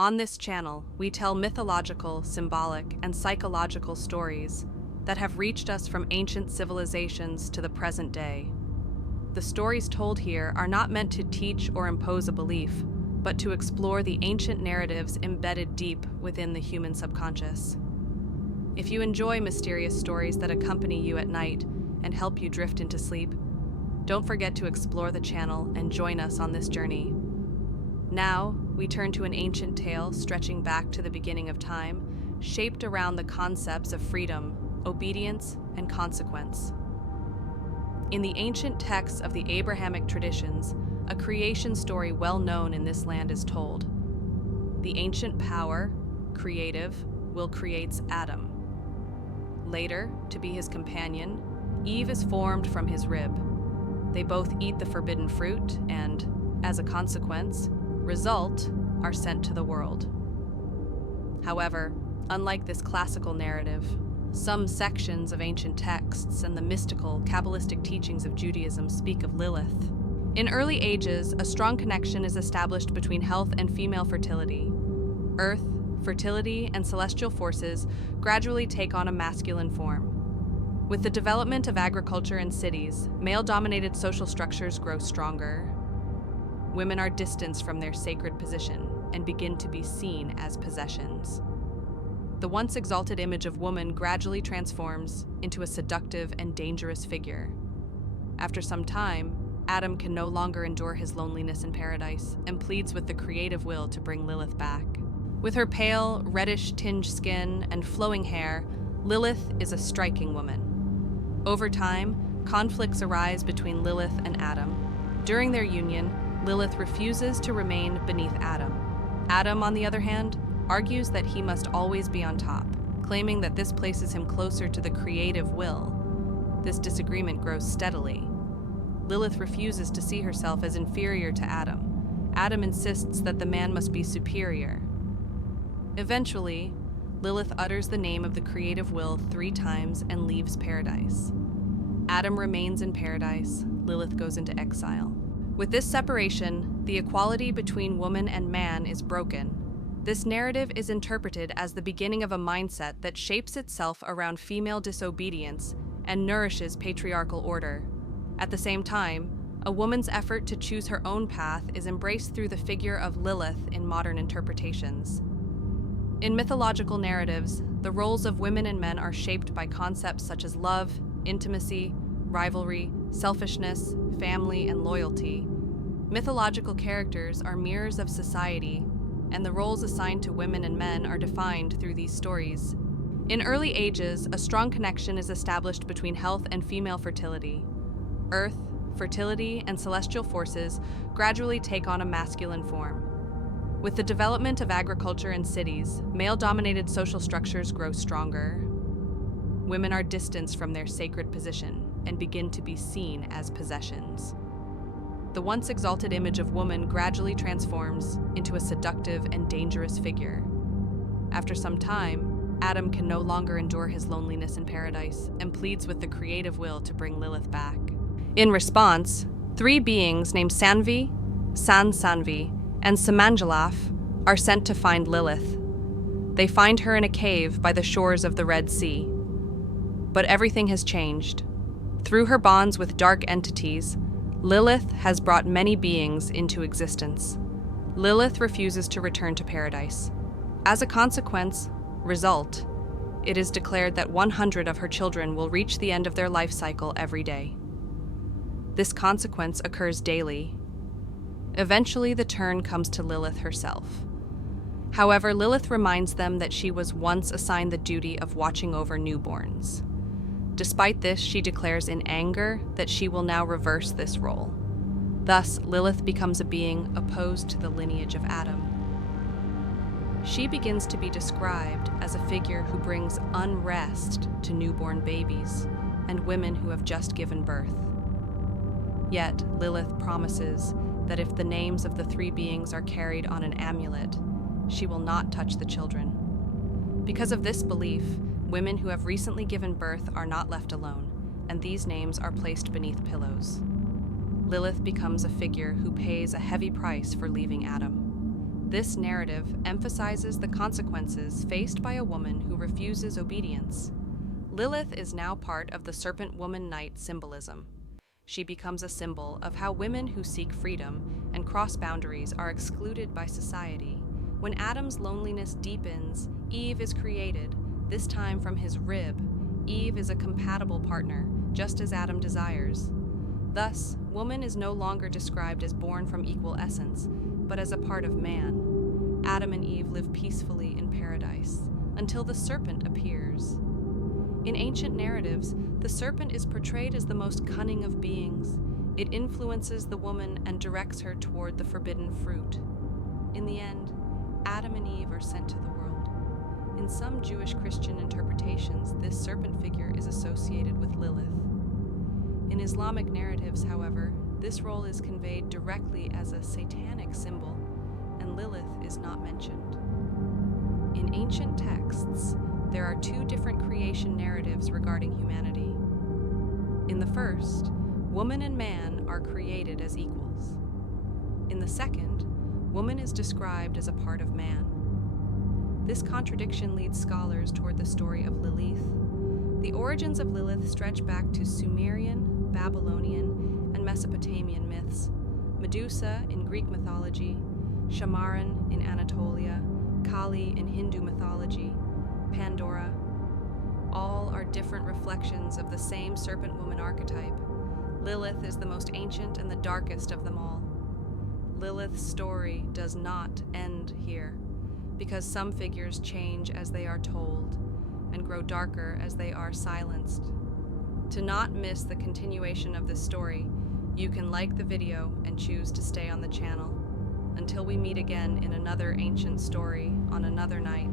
On this channel, we tell mythological, symbolic, and psychological stories that have reached us from ancient civilizations to the present day. The stories told here are not meant to teach or impose a belief, but to explore the ancient narratives embedded deep within the human subconscious. If you enjoy mysterious stories that accompany you at night and help you drift into sleep, don't forget to explore the channel and join us on this journey. Now, we turn to an ancient tale stretching back to the beginning of time, shaped around the concepts of freedom, obedience, and consequence. In the ancient texts of the Abrahamic traditions, a creation story well known in this land is told. The ancient power, creative, will creates Adam. Later, to be his companion, Eve is formed from his rib. They both eat the forbidden fruit and, as a consequence, are sent to the world. However, unlike this classical narrative, some sections of ancient texts and the mystical, Kabbalistic teachings of Judaism speak of Lilith. In early ages, a strong connection is established between health and female fertility. Earth, fertility, and celestial forces gradually take on a masculine form. With the development of agriculture and cities, male-dominated social structures grow stronger. Women are distanced from their sacred position and begin to be seen as possessions. The once exalted image of woman gradually transforms into a seductive and dangerous figure. After some time, Adam can no longer endure his loneliness in paradise and pleads with the creative will to bring Lilith back. With her pale, reddish-tinged skin and flowing hair, Lilith is a striking woman. Over time, conflicts arise between Lilith and Adam. During their union, Lilith refuses to remain beneath Adam. Adam, on the other hand, argues that he must always be on top, claiming that this places him closer to the creative will. This disagreement grows steadily. Lilith refuses to see herself as inferior to Adam. Adam insists that the man must be superior. Eventually, Lilith utters the name of the creative will 3 times and leaves paradise. Adam remains in paradise. Lilith goes into exile. With this separation, the equality between woman and man is broken. This narrative is interpreted as the beginning of a mindset that shapes itself around female disobedience and nourishes patriarchal order. At the same time, a woman's effort to choose her own path is embraced through the figure of Lilith in modern interpretations. In mythological narratives, the roles of women and men are shaped by concepts such as love, intimacy, rivalry, selfishness, family, and loyalty. Mythological characters are mirrors of society, and the roles assigned to women and men are defined through these stories. In early ages, a strong connection is established between health and female fertility. Earth, fertility, and celestial forces gradually take on a masculine form. With the development of agriculture and cities, male-dominated social structures grow stronger. Women are distanced from their sacred position and begin to be seen as possessions. The once exalted image of woman gradually transforms into a seductive and dangerous figure. After some time, Adam can no longer endure his loneliness in paradise and pleads with the creative will to bring Lilith back. In response, 3 beings named Sanvi, Sanvi, and Samanjalaf are sent to find Lilith. They find her in a cave by the shores of the Red Sea. But everything has changed. Through her bonds with dark entities, Lilith has brought many beings into existence. Lilith refuses to return to paradise. As a consequence, it is declared that 100 of her children will reach the end of their life cycle every day. This consequence occurs daily. Eventually, the turn comes to Lilith herself. However, Lilith reminds them that she was once assigned the duty of watching over newborns. Despite this, she declares in anger that she will now reverse this role. Thus, Lilith becomes a being opposed to the lineage of Adam. She begins to be described as a figure who brings unrest to newborn babies and women who have just given birth. Yet, Lilith promises that if the names of the 3 beings are carried on an amulet, she will not touch the children. Because of this belief, women who have recently given birth are not left alone, and these names are placed beneath pillows. Lilith becomes a figure who pays a heavy price for leaving Adam. This narrative emphasizes the consequences faced by a woman who refuses obedience. Lilith is now part of the serpent woman night symbolism. She becomes a symbol of how women who seek freedom and cross boundaries are excluded by society. When Adam's loneliness deepens, Eve is created, this time from his rib. Eve is a compatible partner, just as Adam desires. Thus, woman is no longer described as born from equal essence, but as a part of man. Adam and Eve live peacefully in paradise, until the serpent appears. In ancient narratives, the serpent is portrayed as the most cunning of beings. It influences the woman and directs her toward the forbidden fruit. In the end, Adam and Eve are sent to the world. In some Jewish Christian interpretations, this serpent figure is associated with Lilith. In Islamic narratives, however, this role is conveyed directly as a satanic symbol, and Lilith is not mentioned. In ancient texts, there are two different creation narratives regarding humanity. In the first, woman and man are created as equals. In the second, woman is described as a part of man. This contradiction leads scholars toward the story of Lilith. The origins of Lilith stretch back to Sumerian, Babylonian, and Mesopotamian myths, Medusa in Greek mythology, Shamaran in Anatolia, Kali in Hindu mythology, Pandora. All are different reflections of the same serpent woman archetype. Lilith is the most ancient and the darkest of them all. Lilith's story does not end here, because some figures change as they are told and grow darker as they are silenced. To not miss the continuation of this story, you can like the video and choose to stay on the channel. Until we meet again in another ancient story on another night.